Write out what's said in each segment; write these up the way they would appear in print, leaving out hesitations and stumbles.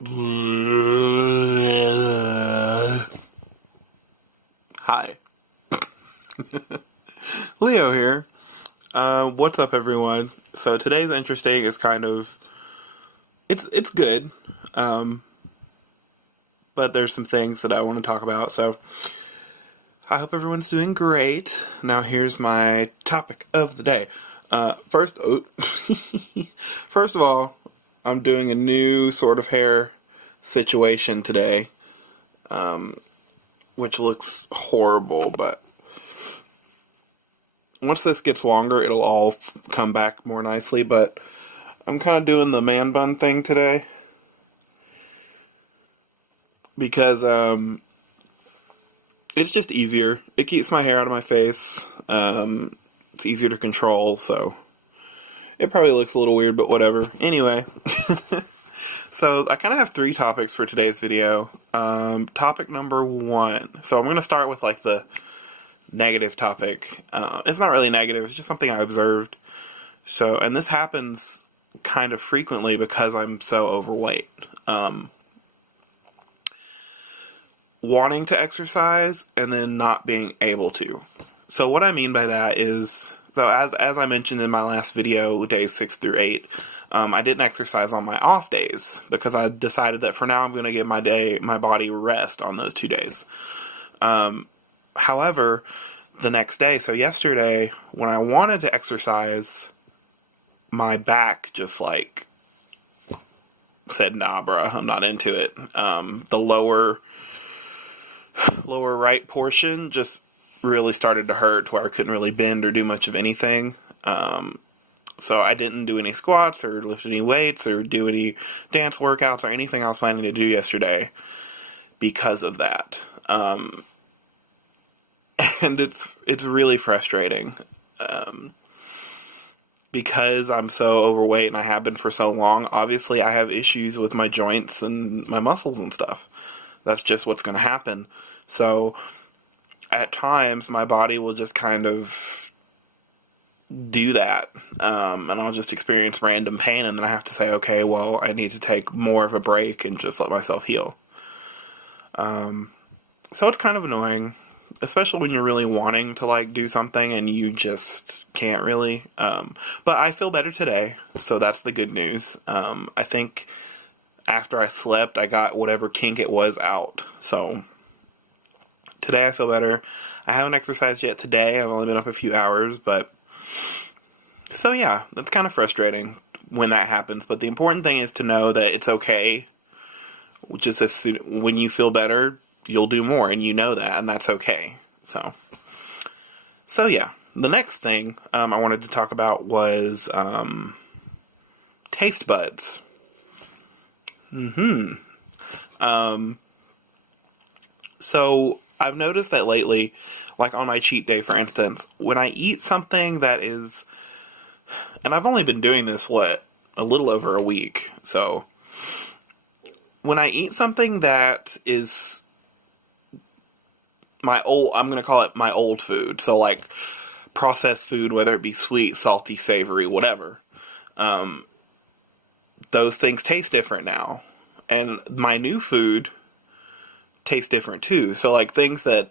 Hi. Leo here. What's up, everyone? So today's interesting. Is kind of it's good, um, but there's some things that I want to talk about. So I hope everyone's doing great. Now here's my topic of the day. First of all, I'm doing a new sort of hair situation today, which looks horrible, but once this gets longer, it'll all come back more nicely. But I'm kind of doing the man bun thing today because it's just easier. It keeps my hair out of my face. It's easier to control, so it probably looks a little weird, but whatever. Anyway, so I kind of have three topics for today's video. Topic number one. So I'm going to start with like the negative topic. It's not really negative, it's just something I observed. So, and this happens kind of frequently because I'm so overweight. Wanting to exercise and then not being able to. So what I mean by that is, so as I mentioned in my last video, days 6 through 8, I didn't exercise on my off days because I decided that for now I'm going to give my body rest on those 2 days. However, the next day, so yesterday, when I wanted to exercise, my back just like said, nah, bruh, I'm not into it. The lower right portion just really started to hurt to where I couldn't really bend or do much of anything. So I didn't do any squats or lift any weights or do any dance workouts or anything I was planning to do yesterday because of that. And it's really frustrating, because I'm so overweight and I have been for so long. Obviously, I have issues with my joints and my muscles and stuff. That's just what's going to happen. So, at times, my body will just kind of do that, and I'll just experience random pain, and then I have to say, okay, well, I need to take more of a break and just let myself heal. So it's kind of annoying, especially when you're really wanting to like do something and you just can't really. But I feel better today, so that's the good news. I think after I slept, I got whatever kink it was out. So today I feel better. I haven't exercised yet today. I've only been up a few hours, but so yeah, that's kind of frustrating when that happens. But the important thing is to know that it's okay. Which is when you feel better, you'll do more, and you know that, and that's okay. So yeah. The next thing I wanted to talk about was taste buds. So I've noticed that lately, like on my cheat day, for instance, when I eat something that is, and I've only been doing this, a little over a week, so when I eat something that is I'm going to call it my old food. So like processed food, whether it be sweet, salty, savory, whatever. Those things taste different now. And my new food tastes different too. So like things that,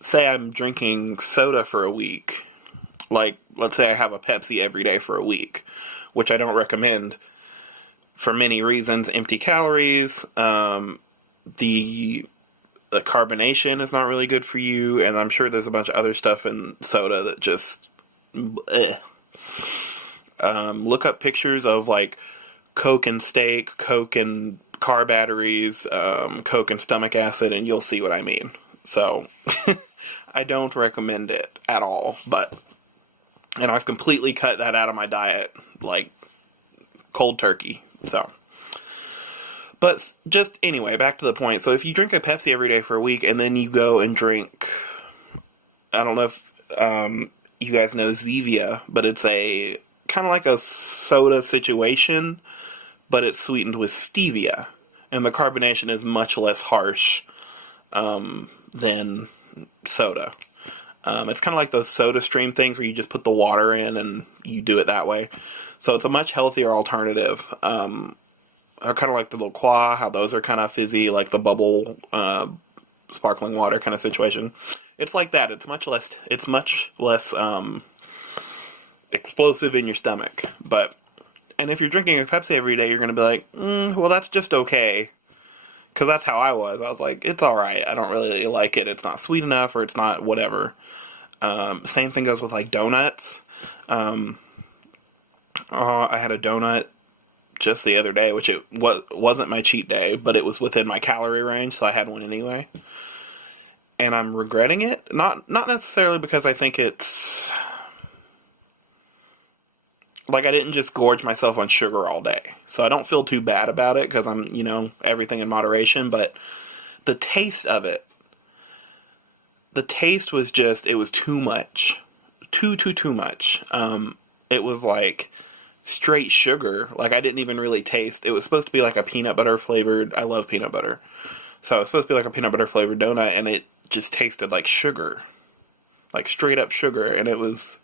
say I'm drinking soda for a week. Like, let's say I have a Pepsi every day for a week, which I don't recommend for many reasons. Empty calories, the carbonation is not really good for you, and I'm sure there's a bunch of other stuff in soda that just look up pictures of like Coke and steak, Coke and car batteries, Coke and stomach acid, and you'll see what I mean. So I don't recommend it at all, and I've completely cut that out of my diet, like cold turkey. So but just anyway, back to the point. So if you drink a Pepsi every day for a week and then you go and drink, I don't know if you guys know Zevia, but it's a kind of like a soda situation, but it's sweetened with stevia. And the carbonation is much less harsh than soda. It's kind of like those soda stream things where you just put the water in and you do it that way. So it's a much healthier alternative. kind of like the La Croix, how those are kind of fizzy, like the bubble, sparkling water kind of situation. It's like that. It's much less explosive in your stomach. And if you're drinking a Pepsi every day, you're going to be like, well, that's just okay. Because that's how I was. I was like, it's alright. I don't really like it. It's not sweet enough, or it's not whatever. Same thing goes with like donuts. I had a donut just the other day, which wasn't my cheat day, but it was within my calorie range, so I had one anyway. And I'm regretting it. Not necessarily because I think it's like I didn't just gorge myself on sugar all day. So I don't feel too bad about it because I'm, everything in moderation, but the taste of it, the taste was just, it was too much. Too much. It was like straight sugar. Like I didn't even really taste. It was supposed to be like a peanut butter flavored, I love peanut butter. So it was supposed to be like a peanut butter flavored donut, and it just tasted like sugar. Like straight up sugar, and it was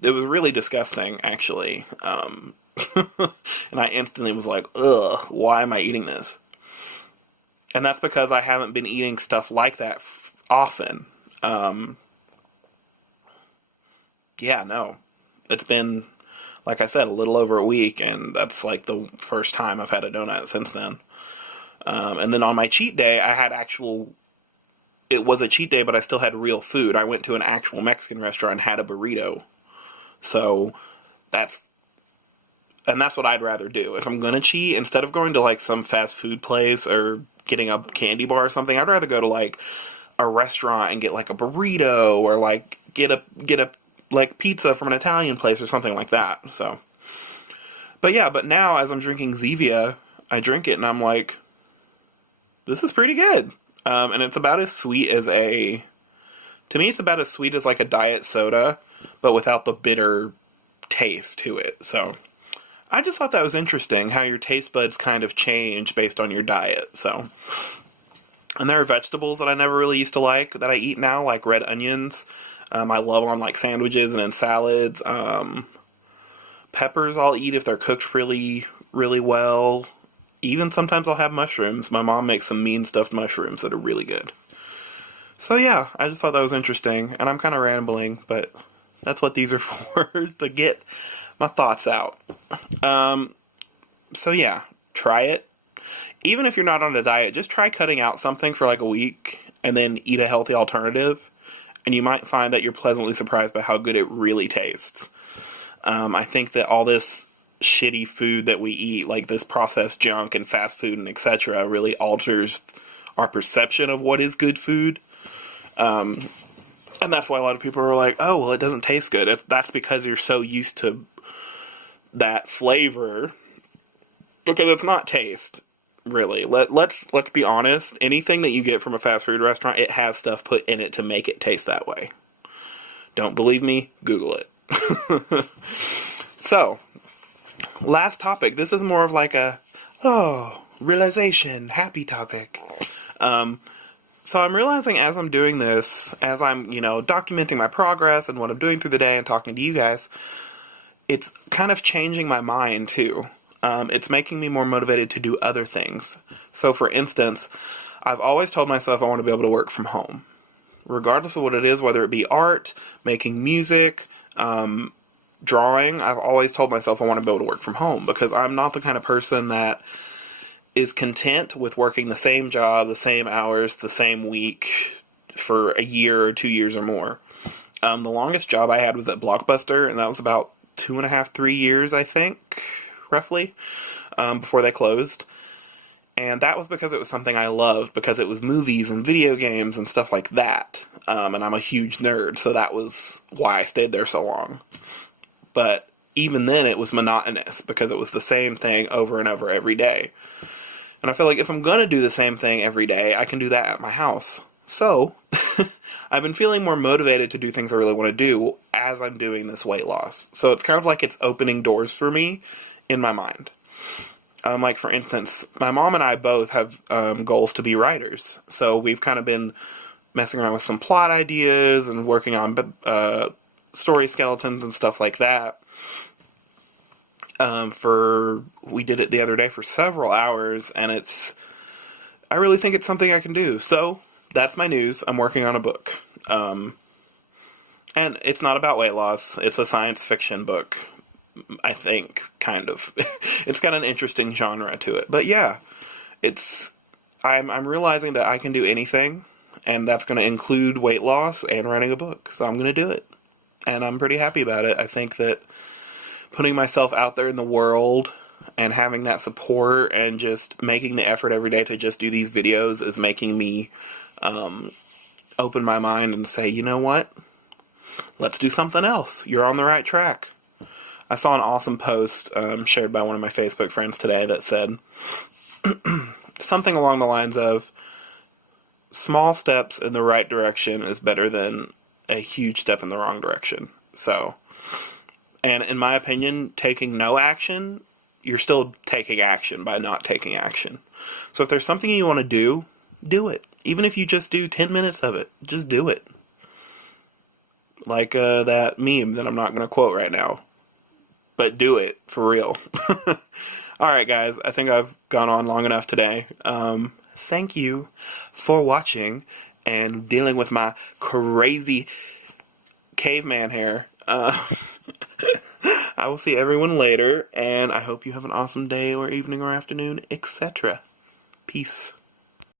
really disgusting, actually. And I instantly was like, ugh, why am I eating this? And that's because I haven't been eating stuff like that often. Yeah, no. It's been, like I said, a little over a week, and that's like the first time I've had a donut since then. And then on my cheat day, it was a cheat day, but I still had real food. I went to an actual Mexican restaurant and had a burrito. So that's what I'd rather do. If I'm going to cheat, instead of going to like some fast food place or getting a candy bar or something, I'd rather go to like a restaurant and get like a burrito, or like get a like pizza from an Italian place or something like that. So, but now as I'm drinking Zevia, I drink it and I'm like, this is pretty good. And it's about as sweet as to me it's about as sweet as like a diet soda, but without the bitter taste to it. So I just thought that was interesting, how your taste buds kind of change based on your diet. So, and there are vegetables that I never really used to like that I eat now, like red onions. I love on like sandwiches and in salads. Peppers I'll eat if they're cooked really, really well. Even sometimes I'll have mushrooms. My mom makes some mean stuffed mushrooms that are really good. So yeah, I just thought that was interesting, and I'm kind of rambling, but that's what these are for, to get my thoughts out. So yeah, try it. Even if you're not on a diet, just try cutting out something for like a week, and then eat a healthy alternative, and you might find that you're pleasantly surprised by how good it really tastes. I think that all this shitty food that we eat, like this processed junk and fast food and etc., really alters our perception of what is good food. And that's why a lot of people are like, oh, well, it doesn't taste good. If that's because you're so used to that flavor, because it's not taste, really. Let's be honest. Anything that you get from a fast food restaurant, it has stuff put in it to make it taste that way. Don't believe me? Google it. So, last topic. This is more of like a, realization, happy topic. So I'm realizing as I'm doing this, as I'm, documenting my progress and what I'm doing through the day and talking to you guys, it's kind of changing my mind too. It's making me more motivated to do other things. So for instance, I've always told myself I want to be able to work from home. Regardless of what it is, whether it be art, making music, drawing, I've always told myself I want to be able to work from home, because I'm not the kind of person that is content with working the same job, the same hours, the same week for a year or 2 years or more. The longest job I had was at Blockbuster, and that was about 2.5, 3 years, I think, roughly, before they closed. And that was because it was something I loved, because it was movies and video games and stuff like that. And I'm a huge nerd, so that was why I stayed there so long. But even then, it was monotonous, because it was the same thing over and over every day. And I feel like if I'm going to do the same thing every day, I can do that at my house. So, I've been feeling more motivated to do things I really want to do as I'm doing this weight loss. So it's kind of like it's opening doors for me in my mind. Like, for instance, my mom and I both have goals to be writers. So we've kind of been messing around with some plot ideas and working on story skeletons and stuff like that. We did it the other day for several hours, and I really think it's something I can do. So that's my news. I'm working on a book. And it's not about weight loss. It's a science fiction book, I think, kind of. It's got an interesting genre to it. But yeah, I'm realizing that I can do anything, and that's going to include weight loss and writing a book. So I'm going to do it. And I'm pretty happy about it. I think that putting myself out there in the world and having that support and just making the effort every day to just do these videos is making me open my mind and say, you know what? Let's do something else. You're on the right track. I saw an awesome post shared by one of my Facebook friends today that said something along the lines of, small steps in the right direction is better than a huge step in the wrong direction. So, and in my opinion, taking no action, you're still taking action by not taking action. So if there's something you want to do it. Even if you just do 10 minutes of it, just do it. Like that meme that I'm not going to quote right now. But do it, for real. Alright guys, I think I've gone on long enough today. Thank you for watching and dealing with my crazy caveman hair. I will see everyone later, and I hope you have an awesome day or evening or afternoon, etc. Peace.